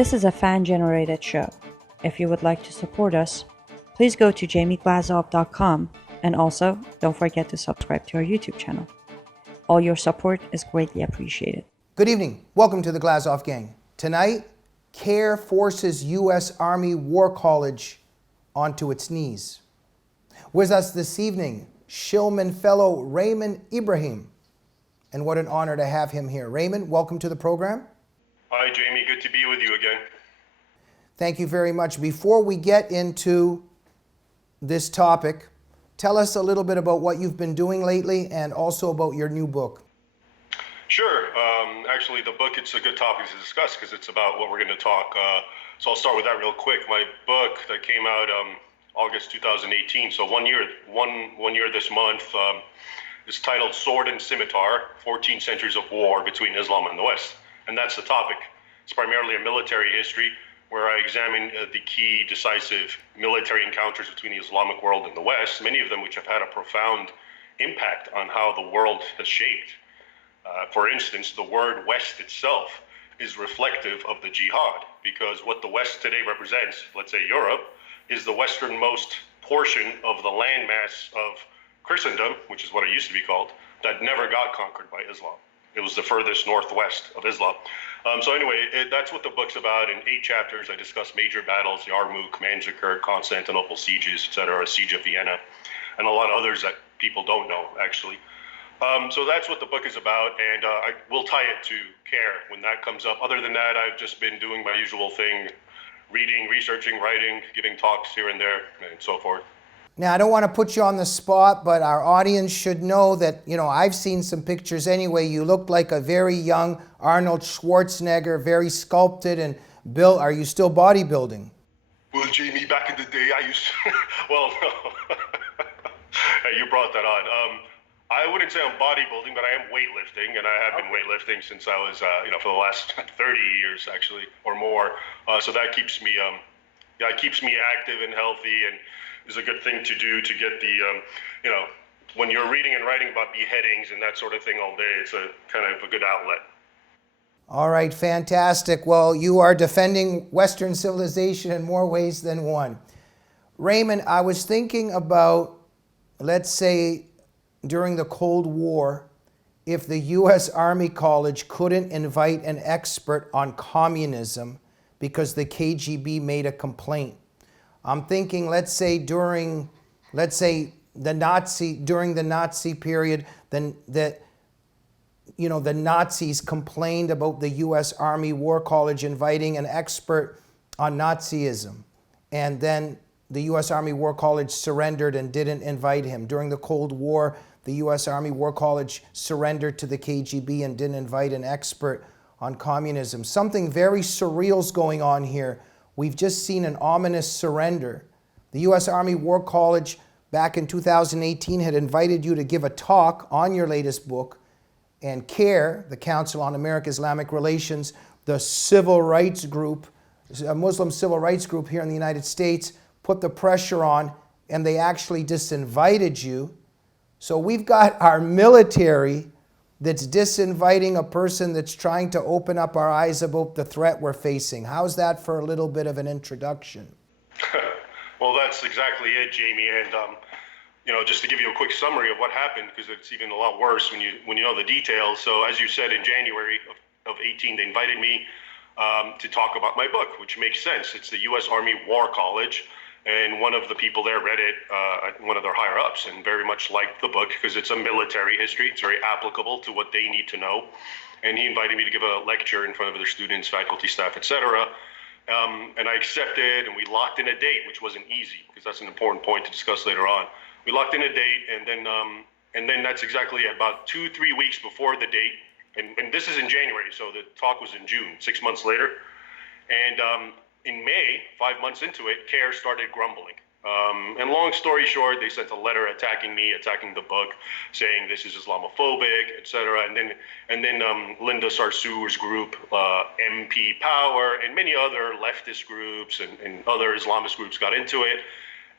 This is a fan-generated show. If you would like to support us, please go to jamieglazov.com and also don't forget to subscribe to our YouTube channel. All your support is greatly appreciated. Good evening. Welcome to the Glazov Gang. Tonight, CAIR forces U.S. Army War College onto its knees. With us this evening, Shillman fellow Raymond Ibrahim. And what an honor to have him here. Raymond, welcome to the program. Hi, Jamie. Good to be with you again. Thank you very much. Before we get into this topic, tell us a little bit about what you've been doing lately and also about your new book. Sure. Actually, the book, it's a good topic to discuss because it's about what we're going to talk. So I'll start with that real quick. My book that came out August 2018, so one year this month, is titled Sword and Scimitar, 14 Centuries of War Between Islam and the West. And that's the topic. It's primarily a military history where I examine the key decisive military encounters between the Islamic world and the West, many of them which have had a profound impact on how the world has shaped. For instance, the word West itself is reflective of the jihad, because what the West today represents, let's say Europe, is the westernmost portion of the landmass of Christendom, which is what it used to be called, that never got conquered by Islam. It was the furthest northwest of Islam. So anyway, that's what the book's about. In 8 chapters, I discuss major battles, Yarmouk, Manzikert, Constantinople sieges, etc., Siege of Vienna, and a lot of others that people don't know, actually. So that's what the book is about, and I will tie it to CAIR when that comes up. Other than that, I've just been doing my usual thing, reading, researching, writing, giving talks here and there, and so forth. Now, I don't want to put you on the spot, but our audience should know that, I've seen some pictures anyway. You look like a very young Arnold Schwarzenegger, very sculpted and built. Are you still bodybuilding? Well, Jamie, back in the day, I used to, well, no. Hey, you brought that on. I wouldn't say I'm bodybuilding, but I am weightlifting, and I have been weightlifting since I was, for the last 30 years, actually, or more. So that keeps me, it keeps me active and healthy, and is a good thing to do to get the, when you're reading and writing about beheadings and that sort of thing all day, it's a kind of a good outlet. All right, fantastic. Well, you are defending Western civilization in more ways than one. Raymond, I was thinking about, let's say, during the Cold War, if the U.S. Army College couldn't invite an expert on communism because the KGB made a complaint. I'm thinking, let's say during the Nazi period, then the Nazis complained about the U.S. Army War College inviting an expert on Nazism, and then the U.S. Army War College surrendered and didn't invite him. During the Cold War, the U.S. Army War College surrendered to the KGB and didn't invite an expert on communism. Something very surreal's going on here. We've just seen an ominous surrender. The U.S. Army War College back in 2018 had invited you to give a talk on your latest book, and CAIR, the Council on American-Islamic Relations, the civil rights group, a Muslim civil rights group here in the United States, put the pressure on, and they actually disinvited you. So we've got our military that's disinviting a person that's trying to open up our eyes about the threat we're facing. How's that for a little bit of an introduction? Well, that's exactly it, Jamie. And, just to give you a quick summary of what happened, because it's even a lot worse when you know the details. So as you said, in January of 18, they invited me to talk about my book, which makes sense. It's the U.S. Army War College. And one of the people there read it, one of their higher ups, and very much liked the book because it's a military history. It's very applicable to what they need to know. And he invited me to give a lecture in front of their students, faculty, staff, etc. And I accepted, and we locked in a date, which wasn't easy because that's an important point to discuss later on. We locked in a date, and then that's exactly about 2-3 weeks before the date. And this is in January, so the talk was in June, 6 months later. And in May, 5 months into it, CAIR started grumbling. And long story short, they sent a letter attacking me, attacking the book, saying this is Islamophobic, etc. And then Linda Sarsour's group, MP Power, and many other leftist groups and other Islamist groups got into it.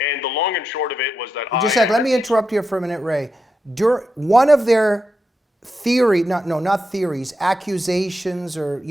And the long and short of it was that Just a sec, let me interrupt here for a minute, Ray. One of their accusations or,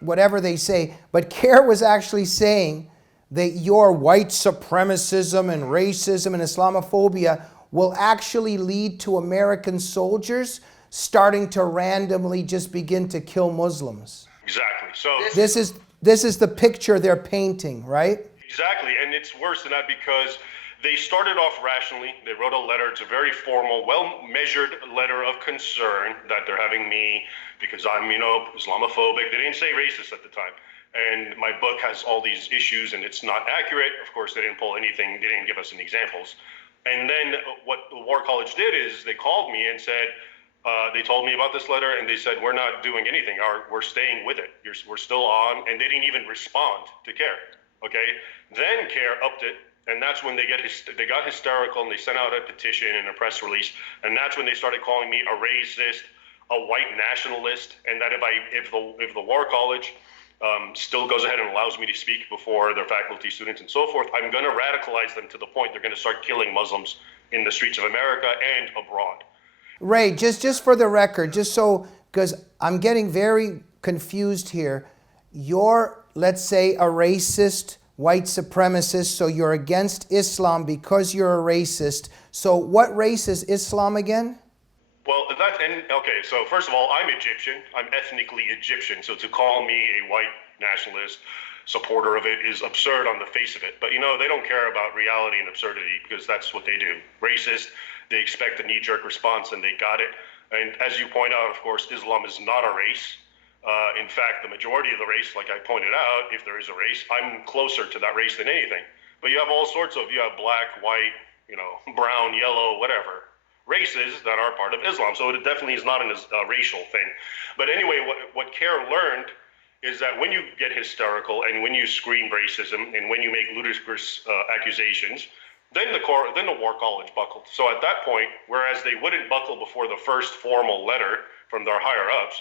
whatever they say. But CAIR was actually saying that your white supremacism and racism and Islamophobia will actually lead to American soldiers starting to randomly just begin to kill Muslims. Exactly. So This is the picture they're painting, right? exactly, and it's worse than that because they started off rationally. They wrote a letter. It's a very formal, well-measured letter of concern that they're having me because I'm, Islamophobic. They didn't say racist at the time. And my book has all these issues and it's not accurate. Of course, they didn't pull anything. They didn't give us any examples. And then what the War College did is they called me and said, they told me about this letter and they said, we're not doing anything. We're staying with it. We're still on. And they didn't even respond to CAIR. Okay. Then CAIR upped it. And that's when they got hysterical and they sent out a petition and a press release. And that's when they started calling me a racist, a white nationalist. And that if the War College still goes ahead and allows me to speak before their faculty, students, and so forth, I'm going to radicalize them to the point they're going to start killing Muslims in the streets of America and abroad. Ray, just for the record, because I'm getting very confused here. You're, let's say, a racist, white supremacist, so you're against Islam because you're a racist. So what race is Islam again? Well, okay, so first of all, I'm Egyptian. I'm ethnically Egyptian. So to call me a white nationalist supporter of it is absurd on the face of it. But, they don't care about reality and absurdity because that's what they do. Racist, they expect a knee-jerk response and they got it. And as you point out, of course, Islam is not a race. In fact, the majority of the race, like I pointed out, if there is a race, I'm closer to that race than anything. But you have all sorts of, you have black, white, brown, yellow, whatever races that are part of Islam. So it definitely is not a racial thing. But anyway, what CAIR learned is that when you get hysterical and when you scream racism and when you make ludicrous accusations, then the War College buckled. So at that point, whereas they wouldn't buckle before the first formal letter from their higher ups,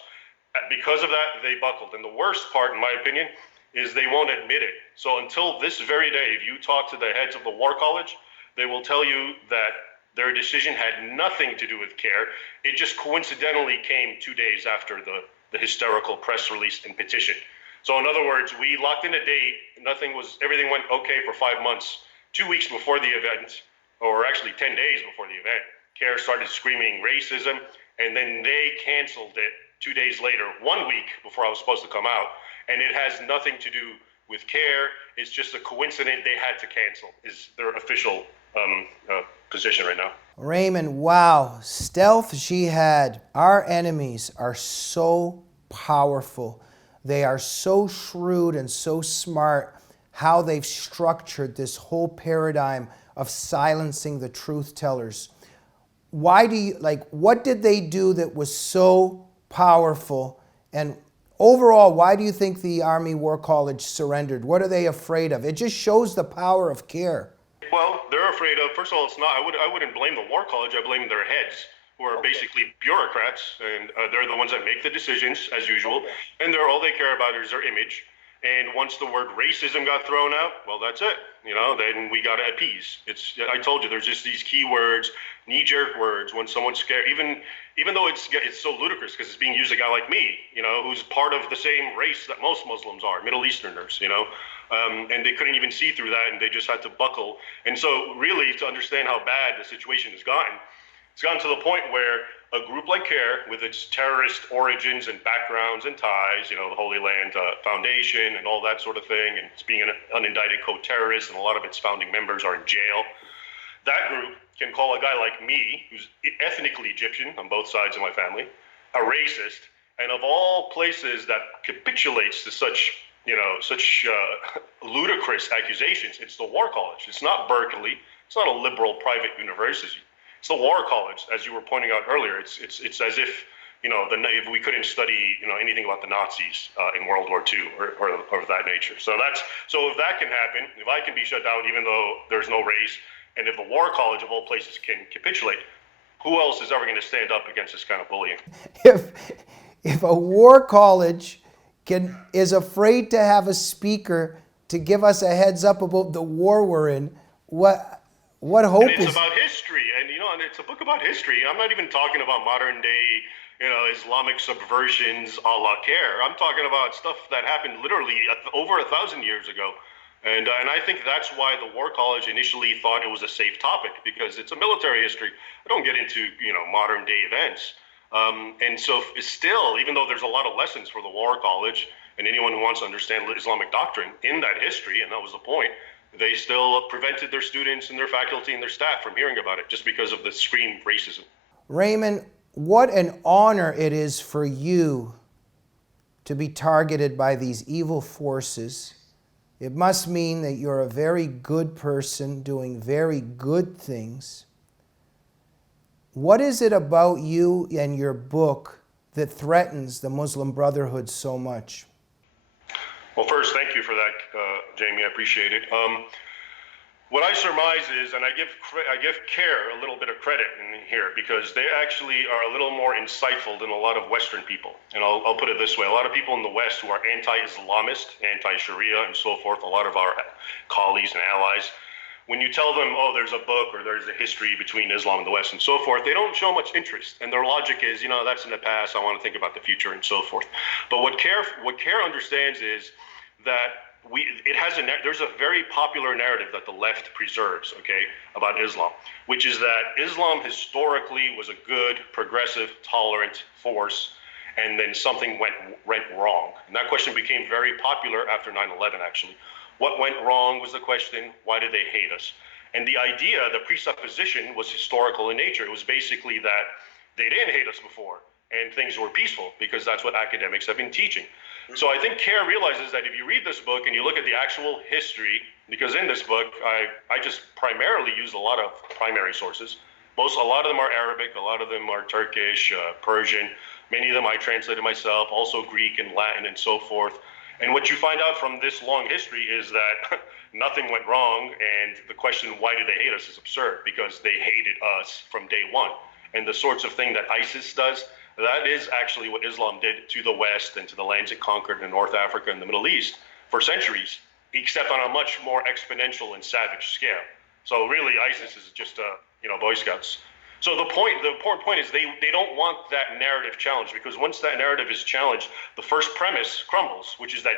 because of that, they buckled. And the worst part, in my opinion, is they won't admit it. So until this very day, if you talk to the heads of the War College, they will tell you that their decision had nothing to do with CAIR. It just coincidentally came 2 days after the hysterical press release and petition. So in other words, we locked in a date. Everything went okay for 5 months. 2 weeks before the event, or actually 10 days before the event, CAIR started screaming racism, and then they canceled it 2 days later, 1 week before I was supposed to come out. And it has nothing to do with CAIR. It's just a coincidence they had to cancel, is their official position right now. Raymond, wow. Stealth jihad. Our enemies are so powerful. They are so shrewd and so smart how they've structured this whole paradigm of silencing the truth tellers. What did they do that was so powerful? And overall, why do you think the Army War College surrendered? What are they afraid of? It just shows the power of CAIR. Well, they're afraid of, first of all, it's not, I wouldn't blame the War College, I blame their heads, who are basically bureaucrats, and they're the ones that make the decisions, as usual, and all they care about is their image. And once the word racism got thrown out, well, that's it. Then we got to appease. I told you, there's just these key words, knee-jerk words. When someone's scared, even though it's so ludicrous because it's being used a guy like me, who's part of the same race that most Muslims are, Middle Easterners, and they couldn't even see through that, and they just had to buckle. And so, really, to understand how bad the situation has gotten, it's gotten to the point where a group like CAIR, with its terrorist origins and backgrounds and ties, the Holy Land Foundation and all that sort of thing, and it's being an unindicted co-terrorist, and a lot of its founding members are in jail. That group can call a guy like me, who's ethnically Egyptian on both sides of my family, a racist, and of all places that capitulates to such ludicrous accusations, it's the War College. It's not Berkeley. It's not a liberal private university. It's the War College, as you were pointing out earlier. It's as if if we couldn't study anything about the Nazis in World War II or of that nature. So if that can happen, if I can be shut down even though there's no race, and if the War College of all places can capitulate, who else is ever going to stand up against this kind of bullying? If a War College is afraid to have a speaker to give us a heads up about the war we're in, what hope is? It's about history, and it's a book about history. I'm not even talking about modern day Islamic subversions a la CAIR. I'm talking about stuff that happened literally over 1,000 years ago. And I think that's why the War College initially thought it was a safe topic, because it's a military history. I don't get into, modern day events. And so still, even though there's a lot of lessons for the War College and anyone who wants to understand Islamic doctrine in that history, and that was the point, they still prevented their students and their faculty and their staff from hearing about it just because of the scream racism. Raymond, what an honor it is for you to be targeted by these evil forces. It must mean that you're a very good person doing very good things. What is it about you and your book that threatens the Muslim Brotherhood so much? Well, first, thank you for that, Jamie. I appreciate it. What I surmise is, and I give CAIR a little bit of credit in here, because they actually are a little more insightful than a lot of Western people. And I'll put it this way. A lot of people in the West who are anti-Islamist, anti-Sharia, and so forth, a lot of our colleagues and allies, when you tell them, oh, there's a book or there's a history between Islam and the West and so forth, they don't show much interest. And their logic is, that's in the past, I want to think about the future and so forth. But what CAIR understands is that there's a very popular narrative that the left preserves, about Islam, which is that Islam historically was a good, progressive, tolerant force, and then something went wrong. And that question became very popular after 9/11, actually. What went wrong was the question, why did they hate us? And the idea, the presupposition, was historical in nature. It was basically that they didn't hate us before and things were peaceful, because that's what academics have been teaching. So I think CAIR realizes that if you read this book and you look at the actual history, because in this book, I just primarily use a lot of primary sources. A lot of them are Arabic, a lot of them are Turkish, Persian. Many of them I translated myself, also Greek and Latin and so forth. And what you find out from this long history is that nothing went wrong, and the question, why did they hate us, is absurd, because they hated us from day one. And the sorts of thing that ISIS does, that is actually what Islam did to the West and to the lands it conquered in North Africa and the Middle East for centuries, except on a much more exponential and savage scale. So really, ISIS is just, Boy Scouts. So the important point is they don't want that narrative challenged, because once that narrative is challenged, the first premise crumbles, which is that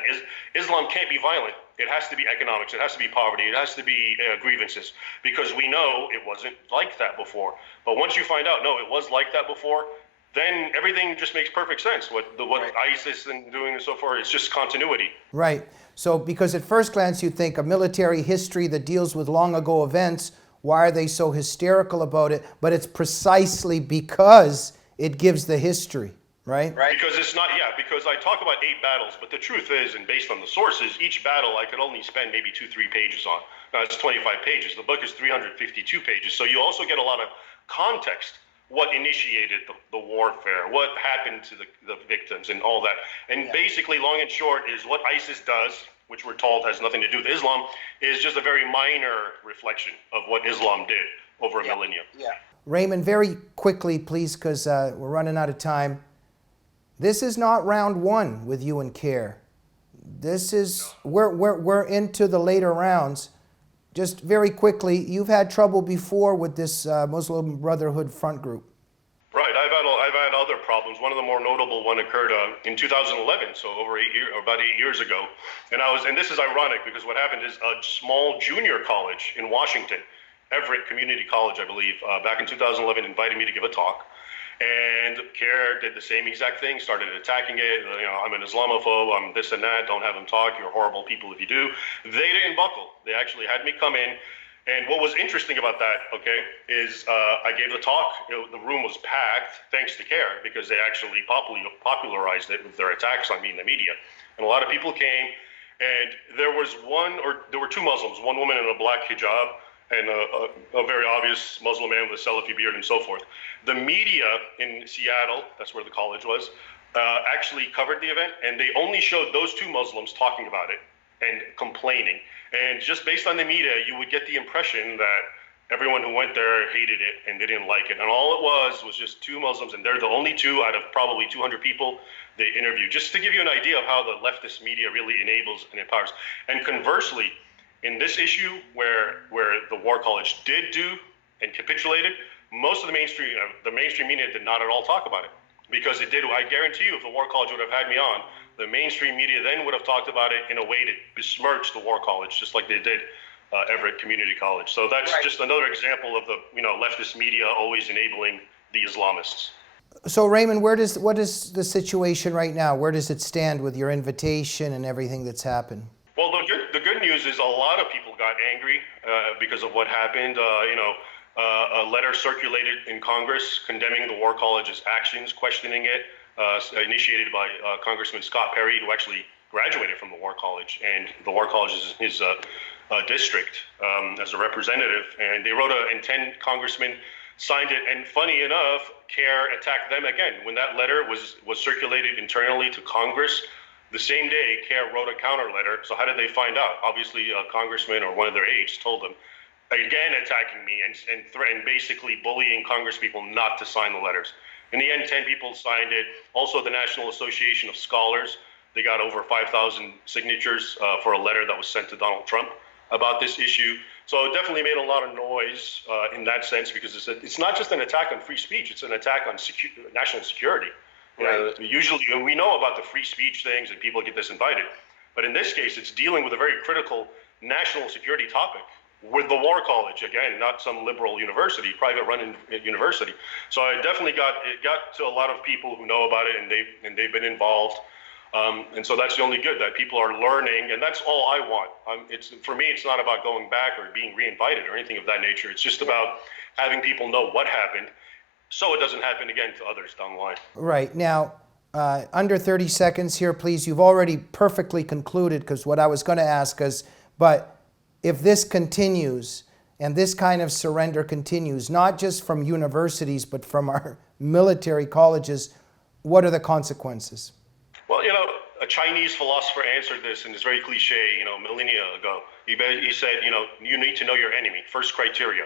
Islam can't be violent. It has to be economics. It has to be poverty. It has to be grievances, because we know it wasn't like that before. But once you find out, no, it was like that before, then everything just makes perfect sense. What right. ISIS and doing and so forth, it's just continuity. Right. So because at first glance you think a military history that deals with long ago events, why are they so hysterical about it? But it's precisely because it gives the history, right? Because it's not, because I talk about 8 battles, but the truth is, and based on the sources, each battle I could only spend maybe 2-3 pages on. Now it's 25 pages. The book is 352 pages. So you also get a lot of context. What initiated the warfare, what happened to the victims and all that. And basically, long and short, is what ISIS does, which we're told has nothing to do with Islam, is just a very minor reflection of what Islam did over a millennium. Raymond, very quickly, please, because we're running out of time. This is not round 1 with you and CAIR. This is, we're into the later rounds. Just very quickly, you've had trouble before with this Muslim Brotherhood front group. Right, I've had other problems. One of the more notable one occurred in 2011, so about 8 years ago. And this is ironic, because what happened is a small junior college in Washington, Everett Community College, I believe, back in 2011, invited me to give a talk. And CAIR did the same exact thing, started attacking it. I'm an Islamophobe, I'm this and that, don't have them talk, you're horrible people if you do. They didn't buckle. They actually had me come in. And what was interesting about that, is I gave the talk. The room was packed, thanks to CAIR, because they actually popularized it with their attacks on me in the media. And a lot of people came, and there were 2 Muslims, one woman in a black hijab, and a very obvious Muslim man with a Salafi beard and so forth. The media in Seattle, that's where the college was, actually covered the event, and they only showed those 2 Muslims talking about it and complaining. And just based on the media, you would get the impression that everyone who went there hated it and they didn't like it. And all it was just 2 Muslims, and they're the only 2 out of probably 200 people they interviewed, just to give you an idea of how the leftist media really enables and empowers. And conversely, in this issue where the War College did do and capitulated, most of the mainstream media did not at all talk about it. because it did. I guarantee you, if the War College would have had me on, the mainstream media then would have talked about it in a way to besmirch the War College, just like they did Everett Community College. So that's just another example of the leftist media always enabling the Islamists. So Raymond, what is the situation right now? Where does it stand with your invitation and everything that's happened? Well, the good news is a lot of people got angry because of what happened. A letter circulated in Congress condemning the War College's actions, questioning it, initiated by Congressman Scott Perry, who actually graduated from the War College, and the War College is his district as a representative. And they wrote and 10 congressmen signed it. And funny enough, CAIR attacked them again. When that letter was circulated internally to Congress, the same day, CAIR wrote a counter letter. So how did they find out? Obviously, a congressman or one of their aides told them, again attacking me and basically bullying congresspeople not to sign the letters. In the end, 10 people signed it. Also, the National Association of Scholars, they got over 5,000 signatures for a letter that was sent to Donald Trump about this issue. So it definitely made a lot of noise in that sense, because it's not just an attack on free speech, it's an attack on national security. Usually we know about the free speech things and people get disinvited, but in this case it's dealing with a very critical national security topic with the War College, again, not some liberal university, private run university. So it definitely got to a lot of people who know about it, and they've been involved. And so that's the only good, that people are learning, and that's all I want. For me, it's not about going back or being reinvited or anything of that nature. It's just about having people know what happened, so it doesn't happen again to others down the line. Right. Now, under 30 seconds here, please. You've already perfectly concluded, because what I was going to ask is, but if this continues, and this kind of surrender continues, not just from universities, but from our military colleges, what are the consequences? Well, a Chinese philosopher answered this, and it's very cliche, millennia ago. He said, you need to know your enemy. First criteria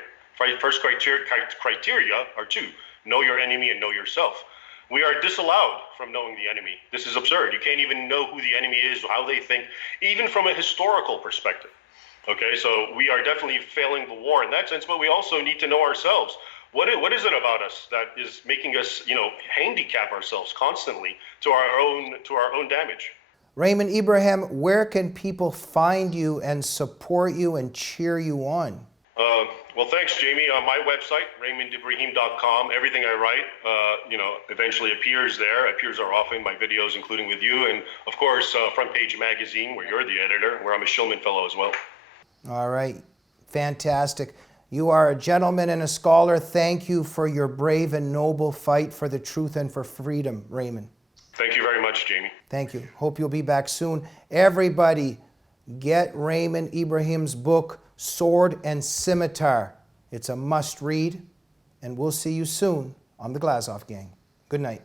are two: know your enemy and know yourself. We are disallowed from knowing the enemy. This is absurd. You can't even know who the enemy is, how they think, even from a historical perspective. Okay, so we are definitely failing the war in that sense, but we also need to know ourselves. What is it about us that is making us, handicap ourselves constantly to our own damage? Raymond, Ibrahim, where can people find you and support you and cheer you on? Well, thanks, Jamie. On my website, RaymondIbrahim.com, everything I write, eventually appears there. Appears often, my videos, including with you, and of course, Front Page Magazine, where you're the editor, where I'm a Shillman Fellow as well. All right, fantastic. You are a gentleman and a scholar. Thank you for your brave and noble fight for the truth and for freedom, Raymond. Thank you very much, Jamie. Thank you. Hope you'll be back soon. Everybody, get Raymond Ibrahim's book, Sword and Scimitar. It's a must read, and we'll see you soon on the Glazov Gang. Good night.